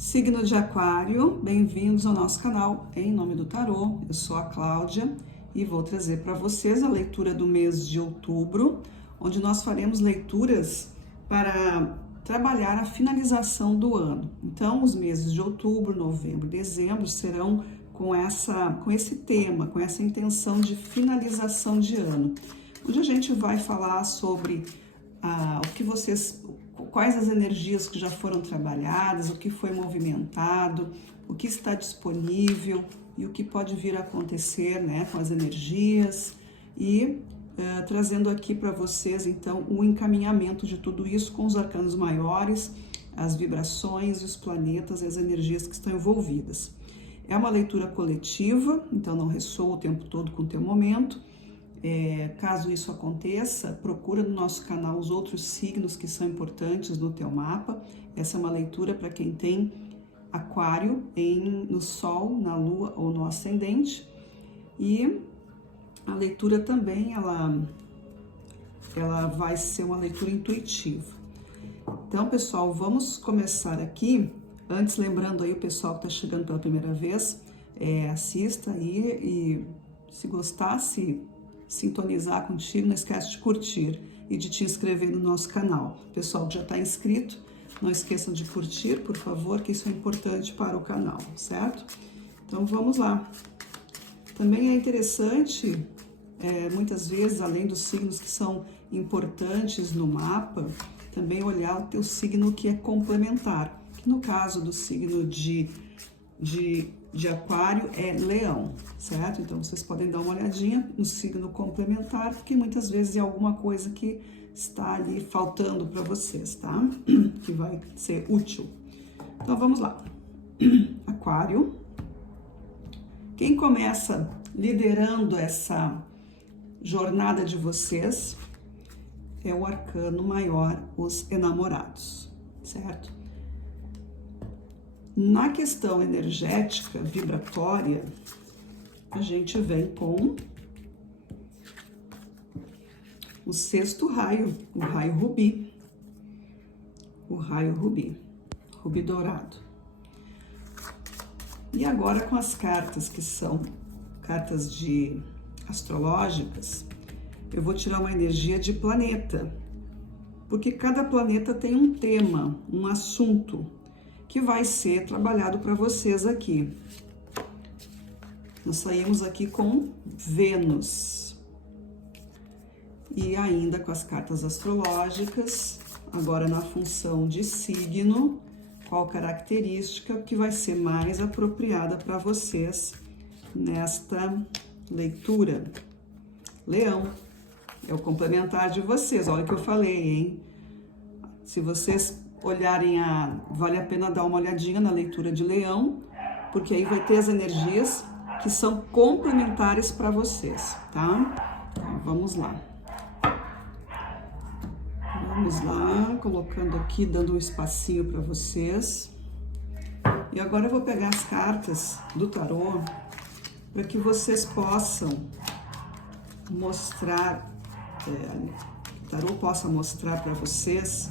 Signo de Aquário, bem-vindos ao nosso canal Em Nome do Tarô. Eu sou a Cláudia e vou trazer para vocês a leitura do mês de outubro, onde nós faremos leituras para trabalhar a finalização do ano. Então, os meses de outubro, novembro e dezembro serão com esse tema, com essa intenção de finalização de ano, onde a gente vai falar sobre quais as energias que já foram trabalhadas, o que foi movimentado, o que está disponível e o que pode vir a acontecer, né, com as energias e trazendo aqui para vocês, então, o encaminhamento de tudo isso com os arcanos maiores, as vibrações e os planetas e as energias que estão envolvidas. É uma leitura coletiva, então não ressoa o tempo todo com o teu momento. Caso isso aconteça, procura no nosso canal os outros signos que são importantes no teu mapa. Essa é uma leitura para quem tem Aquário no Sol, na Lua ou no Ascendente. E a leitura também, ela vai ser uma leitura intuitiva. Então, pessoal, vamos começar aqui. Antes, lembrando aí o pessoal que está chegando pela primeira vez, assista aí e se gostar, se sintonizar contigo, não esquece de curtir e de te inscrever no nosso canal. Pessoal que já está inscrito, não esqueçam de curtir, por favor, que isso é importante para o canal, certo? Então vamos lá. Também é interessante, muitas vezes, além dos signos que são importantes no mapa, também olhar o teu signo que é complementar, que no caso do signo de Aquário é Leão, certo? Então vocês podem dar uma olhadinha no signo complementar, porque muitas vezes é alguma coisa que está ali faltando para vocês, tá? Que vai ser útil. Então vamos lá. Aquário. Quem começa liderando essa jornada de vocês é o arcano maior, os enamorados, certo? Na questão energética, vibratória, a gente vem com o sexto raio, o raio rubi. O raio rubi, rubi dourado. E agora com as cartas que são cartas astrológicas, eu vou tirar uma energia de planeta, porque cada planeta tem um tema, um assunto, que vai ser trabalhado para vocês aqui. Nós saímos aqui com Vênus. E ainda com as cartas astrológicas, agora na função de signo, qual característica que vai ser mais apropriada para vocês nesta leitura. Leão, é o complementar de vocês, olha o que eu falei, hein? Se vocês olharem vale a pena dar uma olhadinha na leitura de Leão, porque aí vai ter as energias que são complementares para vocês, tá? Então, vamos lá. Vamos lá, colocando aqui, dando um espacinho para vocês. E agora eu vou pegar as cartas do tarô para que vocês possam mostrar, o tarô possa mostrar para vocês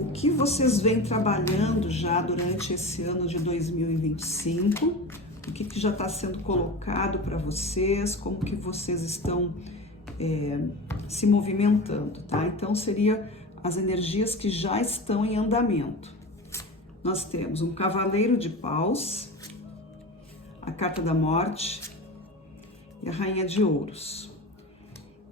o que vocês vêm trabalhando já durante esse ano de 2025, o que já está sendo colocado para vocês, como que vocês estão se movimentando, tá? Então, seria as energias que já estão em andamento. Nós temos um cavaleiro de paus, a carta da morte e a rainha de ouros.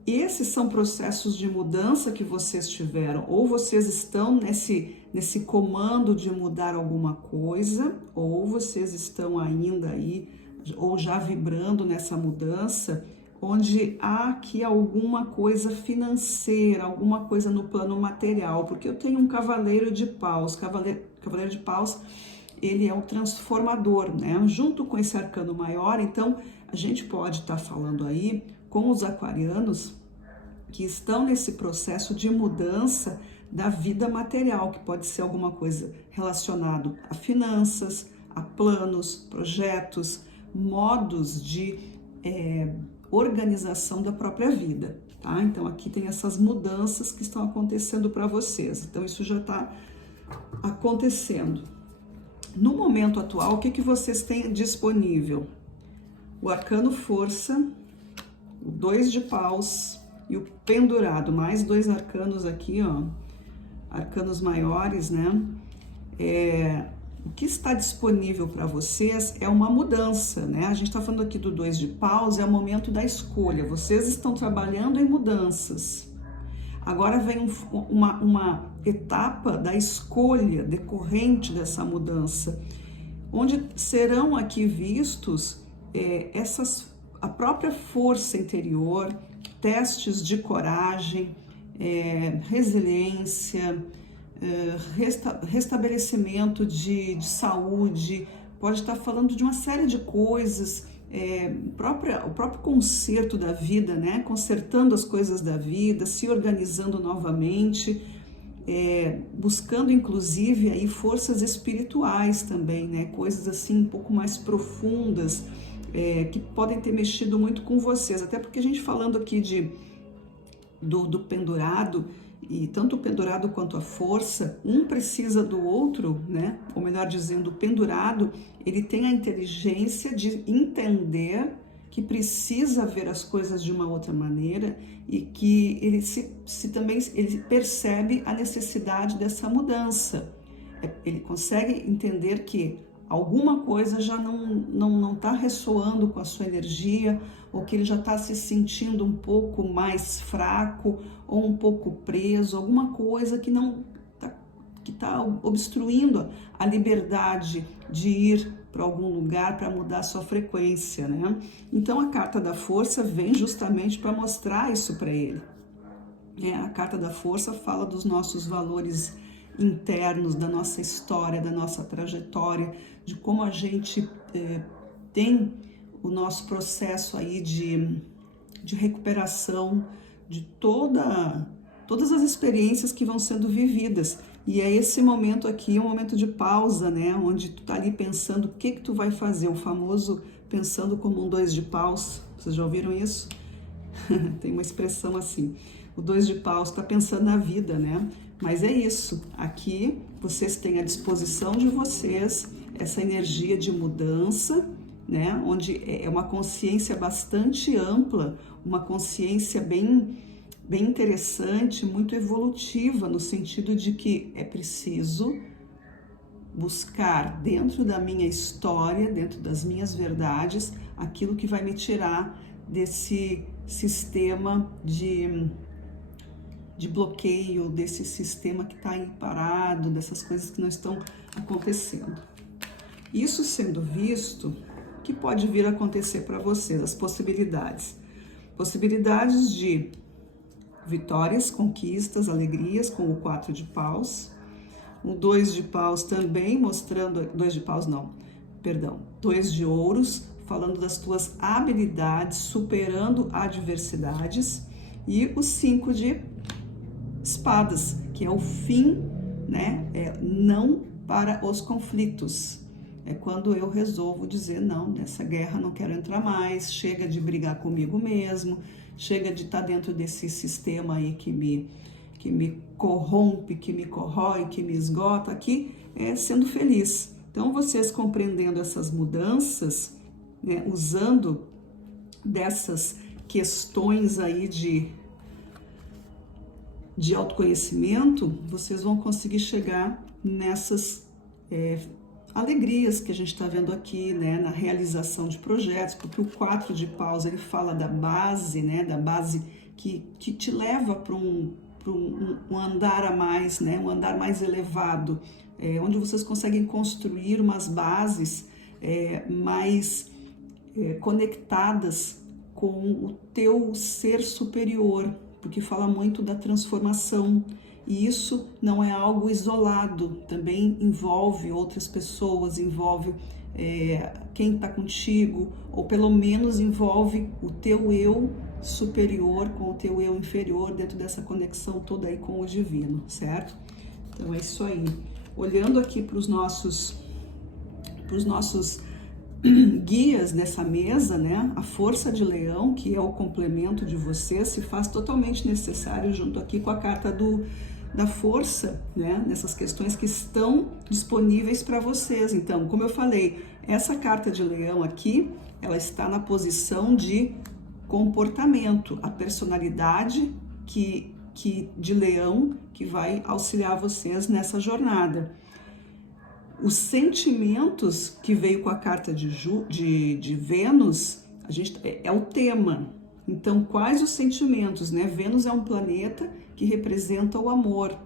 Esses são processos de mudança que vocês tiveram, ou vocês estão nesse comando de mudar alguma coisa, ou vocês estão ainda aí, ou já vibrando nessa mudança, onde há aqui alguma coisa financeira, alguma coisa no plano material, porque eu tenho um cavaleiro de paus, cavaleiro de paus, ele é um transformador, né? Junto com esse arcano maior, então a gente pode estar falando aí com os aquarianos que estão nesse processo de mudança da vida material, que pode ser alguma coisa relacionada a finanças, a planos, projetos, modos de organização da própria vida, tá? Então aqui tem essas mudanças que estão acontecendo para vocês, então isso já está acontecendo. No momento atual, o que vocês têm disponível? O arcano força, o 2 de paus e o pendurado, mais 2 arcanos aqui, ó, arcanos maiores, né? O que está disponível para vocês é uma mudança, né? A gente está falando aqui do 2 de paus, é o momento da escolha. Vocês estão trabalhando em mudanças. Agora vem uma etapa da escolha decorrente dessa mudança, onde serão aqui vistos a própria força interior, testes de coragem, resiliência, restabelecimento de saúde, pode estar falando de uma série de coisas, o próprio conserto da vida, né? Consertando as coisas da vida, se organizando novamente, buscando inclusive aí forças espirituais também, né? Coisas assim um pouco mais profundas, que podem ter mexido muito com vocês, até porque a gente falando aqui do pendurado, e tanto o pendurado quanto a força, um precisa do outro, né? Ou melhor dizendo, o pendurado, ele tem a inteligência de entender que precisa ver as coisas de uma outra maneira e que ele também ele percebe a necessidade dessa mudança. Ele consegue entender que alguma coisa já não está ressoando com a sua energia, ou que ele já está se sentindo um pouco mais fraco, ou um pouco preso, alguma coisa que está obstruindo a liberdade de ir para algum lugar para mudar a sua frequência, né? Então a carta da força vem justamente para mostrar isso para ele. A carta da força fala dos nossos valores internos, da nossa história, da nossa trajetória, de como a gente tem o nosso processo aí de recuperação de todas as experiências que vão sendo vividas. E é esse momento aqui, um momento de pausa, né? Onde tu tá ali pensando o que tu vai fazer, o famoso pensando como um 2 de paus. Vocês já ouviram isso? Tem uma expressão assim, o 2 de paus está pensando na vida, né? Mas é isso, aqui vocês têm à disposição de vocês essa energia de mudança, né? Onde é uma consciência bastante ampla, uma consciência bem interessante, muito evolutiva, no sentido de que é preciso buscar dentro da minha história, dentro das minhas verdades, aquilo que vai me tirar desse sistema de bloqueio, desse sistema que está aí parado, dessas coisas que não estão acontecendo. Isso sendo visto, o que pode vir a acontecer para vocês? As possibilidades. Possibilidades de vitórias, conquistas, alegrias, com o 4 de paus. O 2 de paus também mostrando... 2 de paus não, perdão. 2 de ouros, falando das tuas habilidades, superando adversidades. E o 5 de espadas, que é o fim, né? Não para os conflitos. É quando eu resolvo dizer, não, nessa guerra não quero entrar mais, chega de brigar comigo mesmo, chega de estar dentro desse sistema aí que me corrompe, que me corrói, que me esgota, aqui sendo feliz. Então, vocês compreendendo essas mudanças, né, usando dessas questões aí de autoconhecimento, vocês vão conseguir chegar nessas alegrias que a gente está vendo aqui, né, na realização de projetos, porque o 4 de paus, ele fala da base, né, da base que te leva para um andar a mais, né, um andar mais elevado, onde vocês conseguem construir umas bases mais conectadas com o teu ser superior, porque fala muito da transformação. E isso não é algo isolado, também envolve outras pessoas, envolve quem está contigo, ou pelo menos envolve o teu eu superior com o teu eu inferior, dentro dessa conexão toda aí com o divino, certo? Então é isso aí. Olhando aqui para os nossos guias nessa mesa, né? A força de leão, que é o complemento de você, se faz totalmente necessário junto aqui com a carta da força, né, nessas questões que estão disponíveis para vocês. Então, como eu falei, essa carta de Leão aqui, ela está na posição de comportamento, a personalidade de Leão que vai auxiliar vocês nessa jornada. Os sentimentos que veio com a carta de Vênus, é o tema. Então, quais os sentimentos, né? Vênus é um planeta que representa o amor,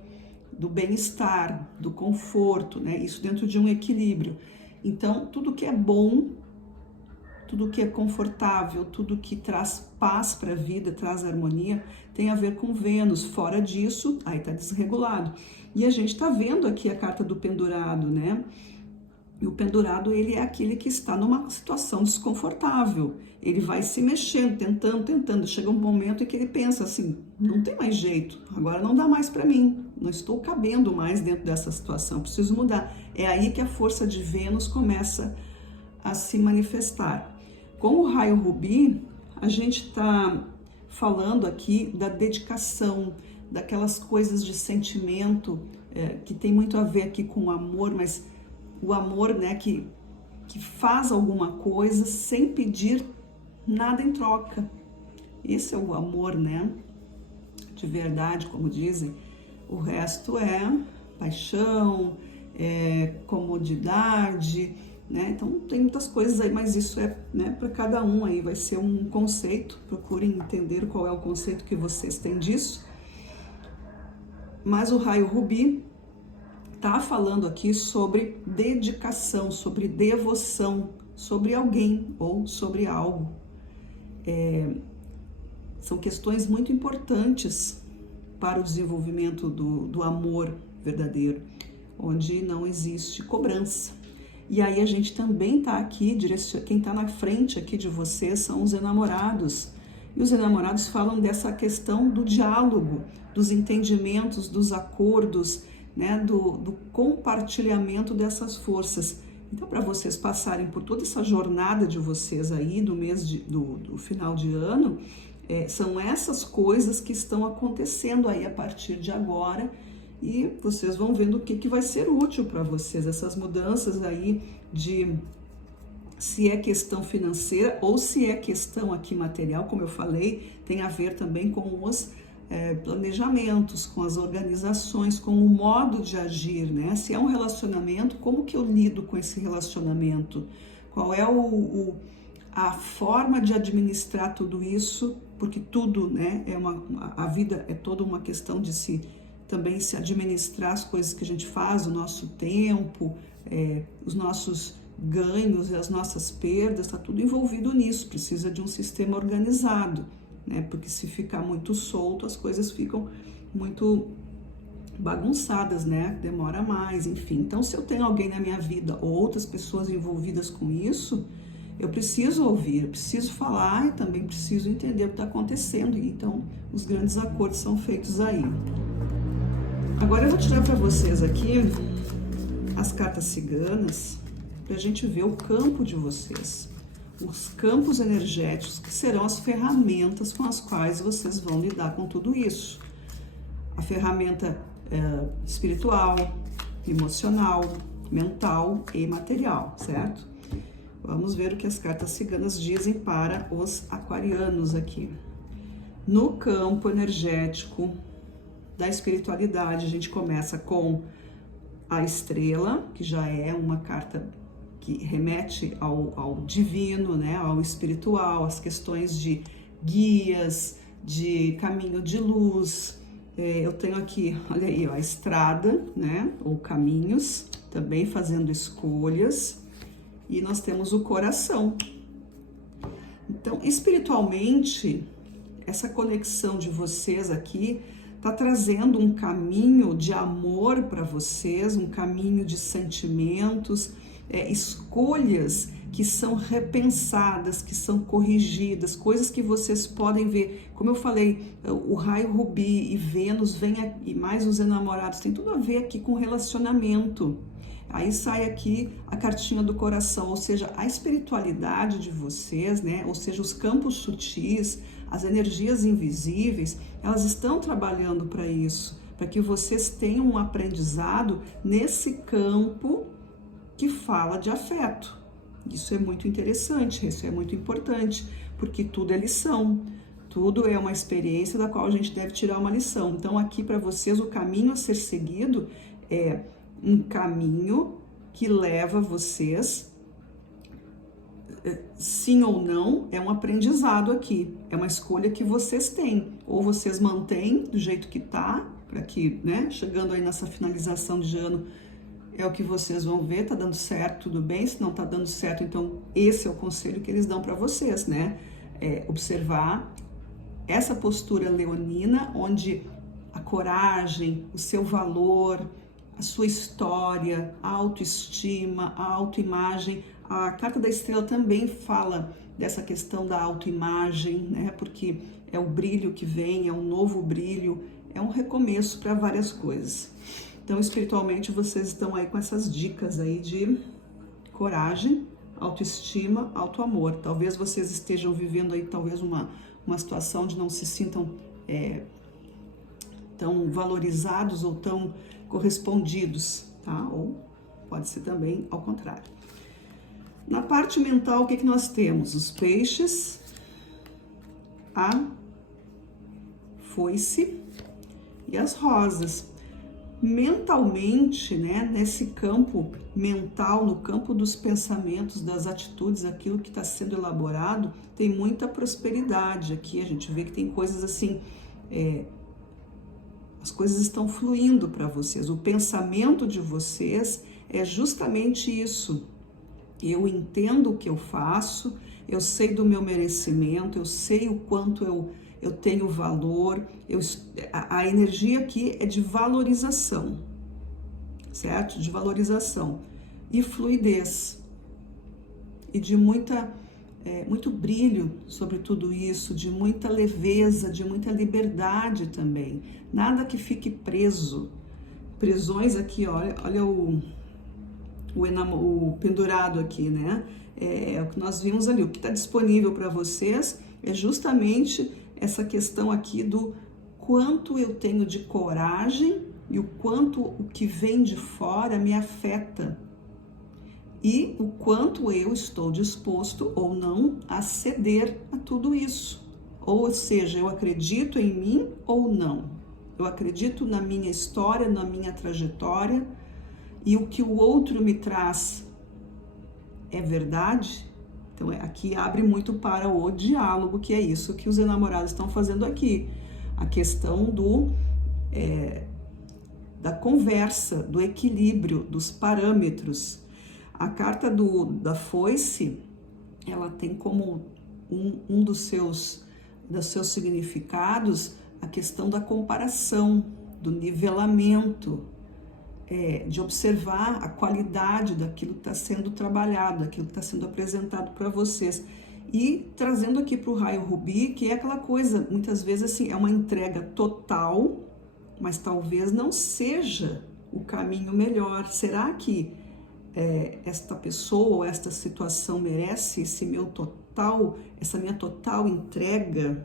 do bem-estar, do conforto, né? Isso dentro de um equilíbrio. Então, tudo que é bom, tudo que é confortável, tudo que traz paz para a vida, traz harmonia, tem a ver com Vênus. Fora disso, aí tá desregulado. E a gente tá vendo aqui a carta do pendurado, né? E o pendurado, ele é aquele que está numa situação desconfortável. Ele vai se mexendo, tentando. Chega um momento em que ele pensa assim, não tem mais jeito, agora não dá mais para mim. Não estou cabendo mais dentro dessa situação, preciso mudar. É aí que a força de Vênus começa a se manifestar. Com o raio rubi, a gente está falando aqui da dedicação, daquelas coisas de sentimento, que tem muito a ver aqui com o amor, mas o amor, né, que faz alguma coisa sem pedir nada em troca. Esse é o amor, né, de verdade, como dizem. O resto é paixão, é comodidade, né? Então tem muitas coisas aí, mas isso é, né, para cada um aí, vai ser um conceito. Procurem entender qual é o conceito que vocês têm disso. Mas o raio rubi tá falando aqui sobre dedicação, sobre devoção, sobre alguém ou sobre algo. São questões muito importantes para o desenvolvimento do amor verdadeiro, onde não existe cobrança. E aí a gente também tá aqui, quem tá na frente aqui de vocês são os enamorados. E os enamorados falam dessa questão do diálogo, dos entendimentos, dos acordos, né, do compartilhamento dessas forças. Então, para vocês passarem por toda essa jornada de vocês aí, do mês do final de ano, são essas coisas que estão acontecendo aí a partir de agora, e vocês vão vendo o que vai ser útil para vocês, essas mudanças aí se é questão financeira ou se é questão aqui material, como eu falei, tem a ver também com os planejamentos, com as organizações, com o modo de agir, né? Se é um relacionamento, como que eu lido com esse relacionamento? Qual é a forma de administrar tudo isso? Porque tudo, né, a vida é toda uma questão de também se administrar as coisas que a gente faz, o nosso tempo, os nossos ganhos e as nossas perdas, está tudo envolvido nisso, precisa de um sistema organizado, né? Porque se ficar muito solto, as coisas ficam muito bagunçadas, né? Demora mais, enfim. Então, se eu tenho alguém na minha vida ou outras pessoas envolvidas com isso, eu preciso ouvir, eu preciso falar e também preciso entender o que está acontecendo. Então, os grandes acordos são feitos aí. Agora eu vou tirar para vocês aqui as cartas ciganas, para a gente ver o campo de vocês, os campos energéticos, que serão as ferramentas com as quais vocês vão lidar com tudo isso. A ferramenta espiritual, emocional, mental e material, certo? Vamos ver o que as cartas ciganas dizem para os aquarianos aqui. No campo energético da espiritualidade, a gente começa com a estrela, que já é uma carta que remete ao divino, né, ao espiritual, às questões de guias, de caminho de luz. Eu tenho aqui, olha aí, ó, a estrada, né, ou caminhos, também fazendo escolhas. E nós temos o coração. Então, espiritualmente, essa conexão de vocês aqui está trazendo um caminho de amor para vocês, um caminho de sentimentos, escolhas que são repensadas, que são corrigidas, coisas que vocês podem ver. Como eu falei, o raio rubi e Vênus e mais os enamorados, tem tudo a ver aqui com relacionamento. Aí sai aqui a cartinha do coração, ou seja, a espiritualidade de vocês, né? Ou seja, os campos sutis, as energias invisíveis, elas estão trabalhando para isso, para que vocês tenham um aprendizado nesse campo que fala de afeto. Isso é muito interessante, isso é muito importante, porque tudo é lição, tudo é uma experiência da qual a gente deve tirar uma lição. Então aqui para vocês o caminho a ser seguido é um caminho que leva vocês, sim ou não, é um aprendizado aqui, é uma escolha que vocês têm, ou vocês mantêm do jeito que tá, para que, né, chegando aí nessa finalização de ano, é o que vocês vão ver, tá dando certo, tudo bem, se não tá dando certo, então esse é o conselho que eles dão para vocês, né, observar essa postura leonina, onde a coragem, o seu valor, a sua história, a autoestima, a autoimagem. A carta da estrela também fala dessa questão da autoimagem, né? Porque é o brilho que vem, é um novo brilho, é um recomeço para várias coisas. Então, espiritualmente, vocês estão aí com essas dicas aí de coragem, autoestima, autoamor. Talvez vocês estejam vivendo aí talvez uma situação de não se sintam tão valorizados ou tão correspondidos, tá? Ou pode ser também ao contrário. Na parte mental, o que nós temos? Os peixes, a foice e as rosas. Mentalmente, né, nesse campo mental, no campo dos pensamentos, das atitudes, aquilo que está sendo elaborado, tem muita prosperidade aqui. A gente vê que tem coisas assim, as coisas estão fluindo para vocês. O pensamento de vocês é justamente isso. Eu entendo o que eu faço, eu sei do meu merecimento, eu sei o quanto eu tenho valor, a energia aqui é de valorização, certo? De valorização e fluidez e de muito brilho sobre tudo isso, de muita leveza, de muita liberdade também. Nada que fique preso. Prisões aqui, olha o pendurado aqui, né? É o que nós vimos ali. O que está disponível para vocês é justamente essa questão aqui do quanto eu tenho de coragem e o quanto o que vem de fora me afeta. E o quanto eu estou disposto ou não a ceder a tudo isso. Ou seja, eu acredito em mim ou não. Eu acredito na minha história, na minha trajetória, e o que o outro me traz é verdade? Então aqui abre muito para o diálogo, que é isso que os enamorados estão fazendo aqui. A questão da conversa, do equilíbrio, dos parâmetros. A carta da foice, ela tem como um dos seus significados a questão da comparação, do nivelamento, de observar a qualidade daquilo que está sendo trabalhado, daquilo que está sendo apresentado para vocês. E trazendo aqui para o raio rubi, que é aquela coisa, muitas vezes assim, é uma entrega total, mas talvez não seja o caminho melhor. Será que esta pessoa ou esta situação merece essa minha total entrega?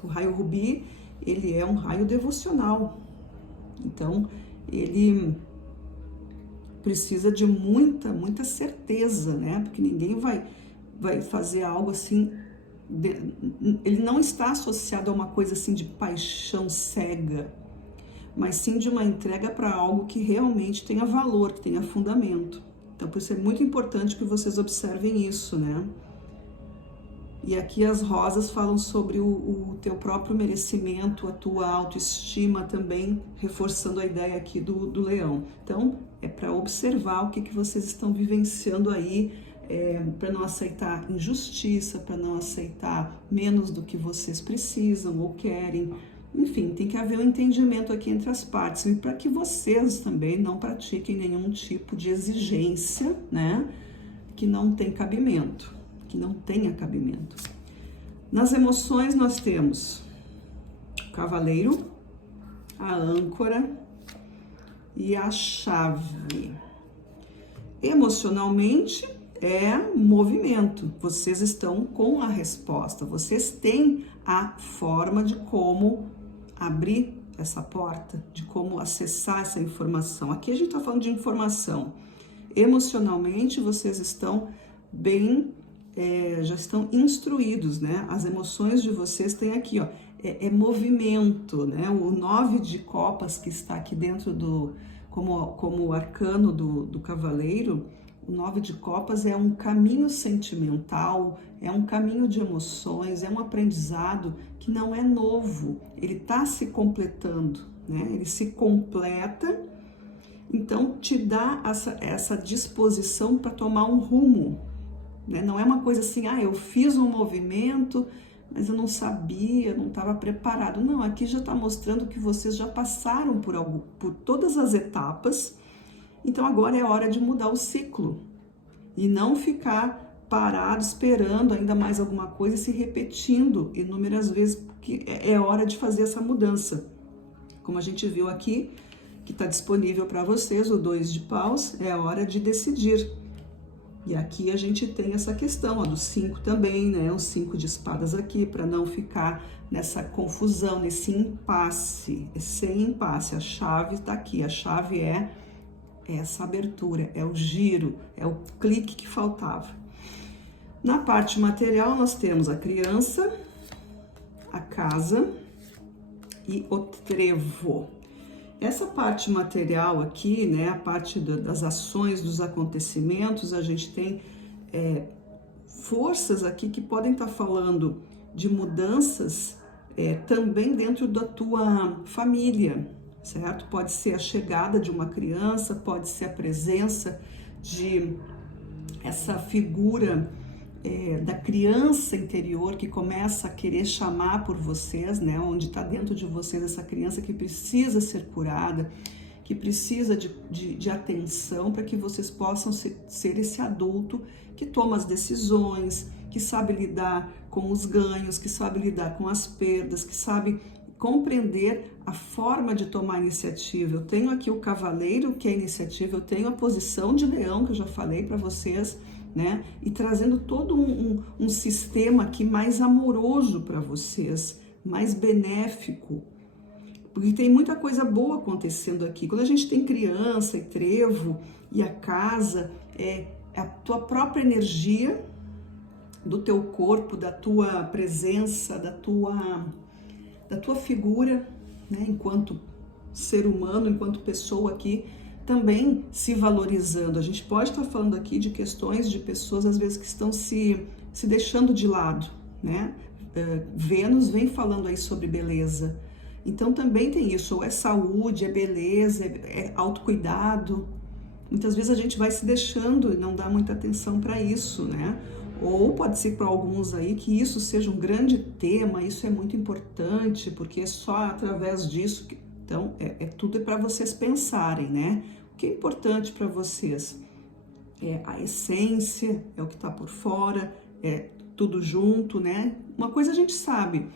O raio rubi, ele é um raio devocional. Então, ele precisa de muita certeza, né? Porque ninguém vai fazer algo assim, ele não está associado a uma coisa assim de paixão cega, mas sim de uma entrega para algo que realmente tenha valor, que tenha fundamento. Então, por isso é muito importante que vocês observem isso, né? E aqui as rosas falam sobre o teu próprio merecimento, a tua autoestima também, reforçando a ideia aqui do leão. Então, é para observar o que vocês estão vivenciando aí, para não aceitar injustiça, para não aceitar menos do que vocês precisam ou querem. Enfim, tem que haver um entendimento aqui entre as partes, e para que vocês também não pratiquem nenhum tipo de exigência, né, que não tem cabimento, que não tenha cabimento. Nas emoções nós temos o cavaleiro, a âncora e a chave. Emocionalmente é movimento, vocês estão com a resposta, vocês têm a forma de como abrir essa porta, de como acessar essa informação. Aqui a gente está falando de informação. Emocionalmente, vocês estão bem, já estão instruídos, né? As emoções de vocês têm aqui, ó, movimento, né? O 9 de copas que está aqui dentro como o arcano do cavaleiro, o 9 de copas é um caminho sentimental, é um caminho de emoções, é um aprendizado que não é novo, ele está se completando, né? Ele se completa, então te dá essa disposição para tomar um rumo, né? Não é uma coisa assim, eu fiz um movimento, mas eu não sabia, não estava preparado. Não, aqui já está mostrando que vocês já passaram por todas as etapas. Então agora é hora de mudar o ciclo e não ficar parado esperando ainda mais alguma coisa e se repetindo inúmeras vezes, porque é hora de fazer essa mudança. Como a gente viu aqui, que está disponível para vocês, o 2 de paus, é hora de decidir. E aqui a gente tem essa questão, do 5 também, né? O 5 de espadas aqui, para não ficar nessa confusão, nesse impasse, sem impasse. A chave está aqui, a chave é essa abertura, é o giro, é o clique que faltava. Na parte material, nós temos a criança, a casa e o trevo. Essa parte material aqui, né, a parte das ações, dos acontecimentos, a gente tem forças aqui que podem estar falando de mudanças também dentro da tua família, certo? Pode ser a chegada de uma criança, pode ser a presença de essa figura da criança interior que começa a querer chamar por vocês, né? Onde está dentro de vocês essa criança que precisa ser curada, que precisa de atenção para que vocês possam ser esse adulto que toma as decisões, que sabe lidar com os ganhos, que sabe lidar com as perdas, que sabe compreender a forma de tomar iniciativa. Eu tenho aqui o cavaleiro, que é a iniciativa, eu tenho a posição de leão, que eu já falei para vocês, né? E trazendo todo um sistema aqui mais amoroso para vocês, mais benéfico, porque tem muita coisa boa acontecendo aqui. Quando a gente tem criança e trevo e a casa, é a tua própria energia do teu corpo, da tua presença, da tua figura, né, enquanto ser humano, enquanto pessoa aqui, também se valorizando. A gente pode estar falando aqui de questões de pessoas, às vezes, que estão se deixando de lado, né? Vênus vem falando aí sobre beleza. Então também tem isso, ou é saúde, é beleza, é autocuidado. Muitas vezes a gente vai se deixando e não dá muita atenção para isso, né? Ou pode ser para alguns aí que isso seja um grande tema, isso é muito importante, porque é só através disso que... Então, tudo para vocês pensarem, né? O que é importante para vocês? É a essência, é o que está por fora, é tudo junto, né? Uma coisa a gente sabe,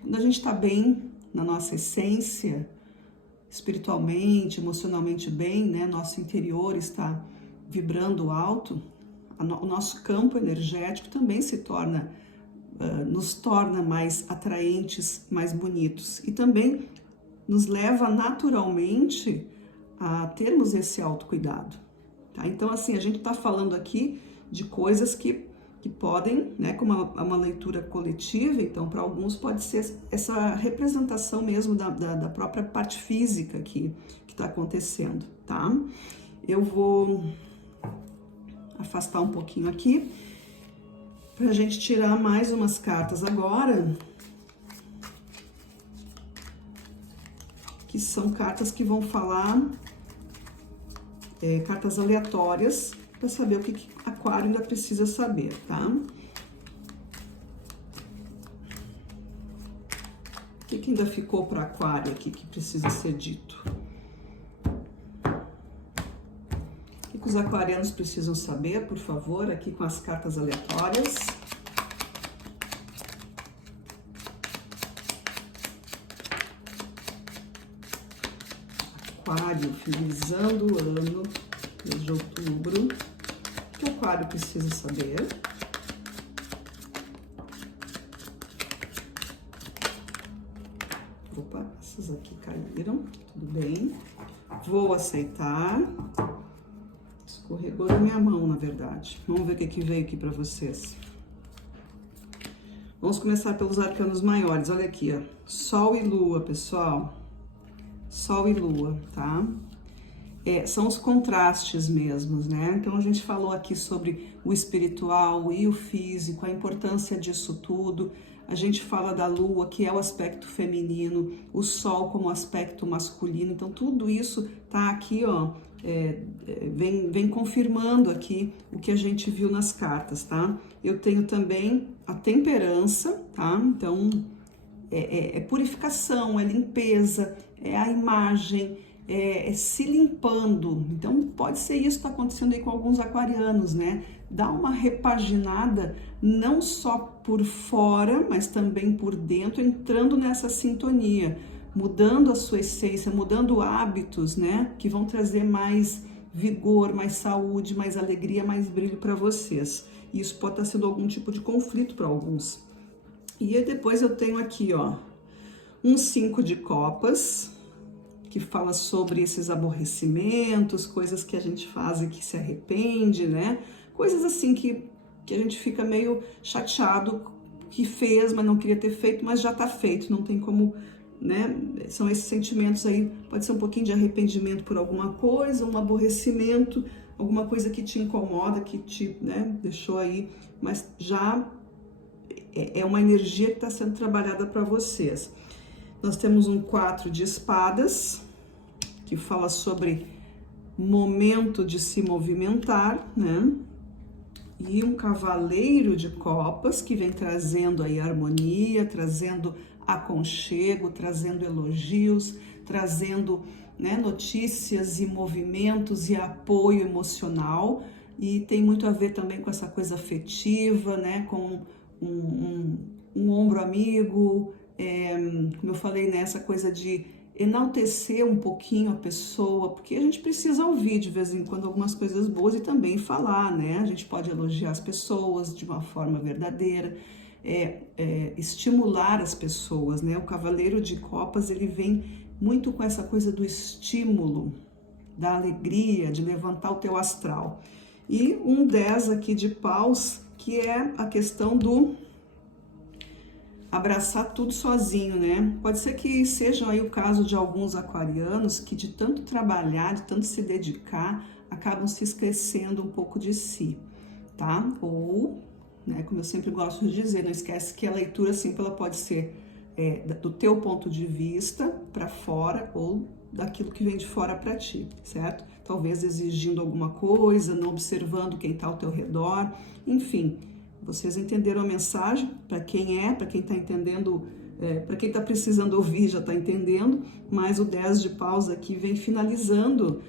quando a gente está bem na nossa essência, espiritualmente, emocionalmente bem, né? Nosso interior está vibrando alto, o nosso campo energético também nos torna mais atraentes, mais bonitos. E também nos leva naturalmente a termos esse autocuidado, tá? Então, assim, a gente está falando aqui de coisas que podem, né, como uma leitura coletiva, então para alguns pode ser essa representação mesmo da própria parte física que está acontecendo, tá? Eu vou afastar um pouquinho aqui para a gente tirar mais umas cartas agora, que são cartas que vão falar, cartas aleatórias, para saber o que Aquário ainda precisa saber, tá? O que ainda ficou para Aquário aqui que precisa ser dito? O que os aquarianos precisam saber, por favor, aqui com as cartas aleatórias? Aquário, finalizando o ano, mês de outubro. O que o Aquário precisa saber? Opa, pediram, tudo bem. Vou aceitar. Escorregou da minha mão, na verdade. Vamos ver o que veio aqui para vocês. Vamos começar pelos arcanos maiores. Olha aqui, ó. Sol e Lua, pessoal. Sol e Lua, tá? São os contrastes mesmos, né? Então a gente falou aqui sobre o espiritual e o físico, a importância disso tudo. A gente fala da Lua, que é o aspecto feminino, o Sol como aspecto masculino. Então tudo isso tá aqui, ó, vem confirmando aqui o que a gente viu nas cartas, tá? Eu tenho também a temperança, tá? Então é purificação, é limpeza, é a imagem, é se limpando. Então pode ser isso que está acontecendo aí com alguns aquarianos, né? Dá uma repaginada, não só por fora, mas também por dentro, entrando nessa sintonia, mudando a sua essência, mudando hábitos, né? Que vão trazer mais vigor, mais saúde, mais alegria, mais brilho para vocês. Isso pode estar sendo algum tipo de conflito para alguns. E depois eu tenho aqui, ó, um 5 de copas, que fala sobre esses aborrecimentos, coisas que a gente faz e que se arrepende, né? Coisas assim que a gente fica meio chateado que fez, mas não queria ter feito, mas já tá feito, não tem como, né? São esses sentimentos aí, pode ser um pouquinho de arrependimento por alguma coisa, um aborrecimento, alguma coisa que te incomoda, que te, né, deixou aí, mas já é uma energia que está sendo trabalhada para vocês. Nós temos um 4 de espadas, que fala sobre momento de se movimentar, né? E um cavaleiro de copas, que vem trazendo aí harmonia, trazendo aconchego, trazendo elogios, trazendo, né, notícias e movimentos e apoio emocional. E tem muito a ver também com essa coisa afetiva, né? Com um ombro amigo, como eu falei, né? Essa coisa de enaltecer um pouquinho a pessoa, porque a gente precisa ouvir de vez em quando algumas coisas boas e também falar, né? A gente pode elogiar as pessoas de uma forma verdadeira, estimular as pessoas, né? O Cavaleiro de Copas, ele vem muito com essa coisa do estímulo, da alegria, de levantar o teu astral. E um 10 aqui de paus, que é a questão do abraçar tudo sozinho, né? Pode ser que seja aí o caso de alguns aquarianos que de tanto trabalhar, de tanto se dedicar, acabam se esquecendo um pouco de si, tá? Ou, né, como eu sempre gosto de dizer, não esquece que a leitura sempre ela pode ser do teu ponto de vista para fora ou daquilo que vem de fora para ti, certo? Talvez exigindo alguma coisa, não observando quem está ao teu redor, enfim. Vocês entenderam a mensagem? Para quem está entendendo, para quem está precisando ouvir já está entendendo, mas o 10 de paus aqui vem finalizando.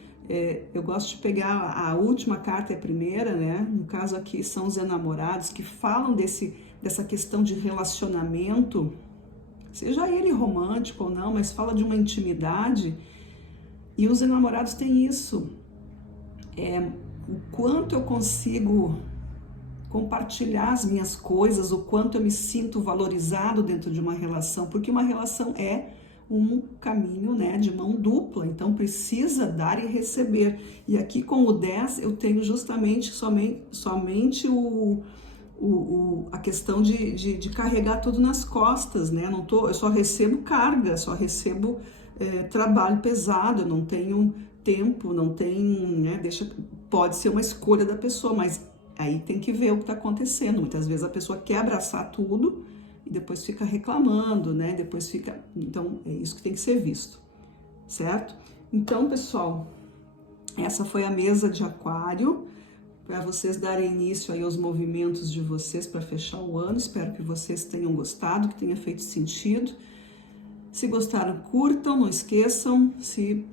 Eu gosto de pegar a última carta, é a primeira, né? No caso aqui são os enamorados que falam dessa questão de relacionamento, seja ele romântico ou não, mas fala de uma intimidade. E os enamorados têm isso. O quanto eu consigo compartilhar as minhas coisas, o quanto eu me sinto valorizado dentro de uma relação, porque uma relação é um caminho, né, de mão dupla, então precisa dar e receber. E aqui com o 10 eu tenho justamente somente a questão de carregar tudo nas costas, né? Eu só recebo carga, só recebo trabalho pesado, eu não tenho tempo, não tenho, né? Pode ser uma escolha da pessoa, mas aí tem que ver o que está acontecendo. Muitas vezes a pessoa quer abraçar tudo e depois fica reclamando, né? Então é isso que tem que ser visto, certo? Então, pessoal, essa foi a mesa de aquário, para vocês darem início aí aos movimentos de vocês para fechar o ano. Espero que vocês tenham gostado, que tenha feito sentido. Se gostaram, curtam, não esqueçam. Se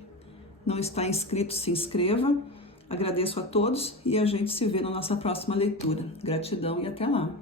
não está inscrito, se inscreva. Agradeço a todos e a gente se vê na nossa próxima leitura. Gratidão e até lá!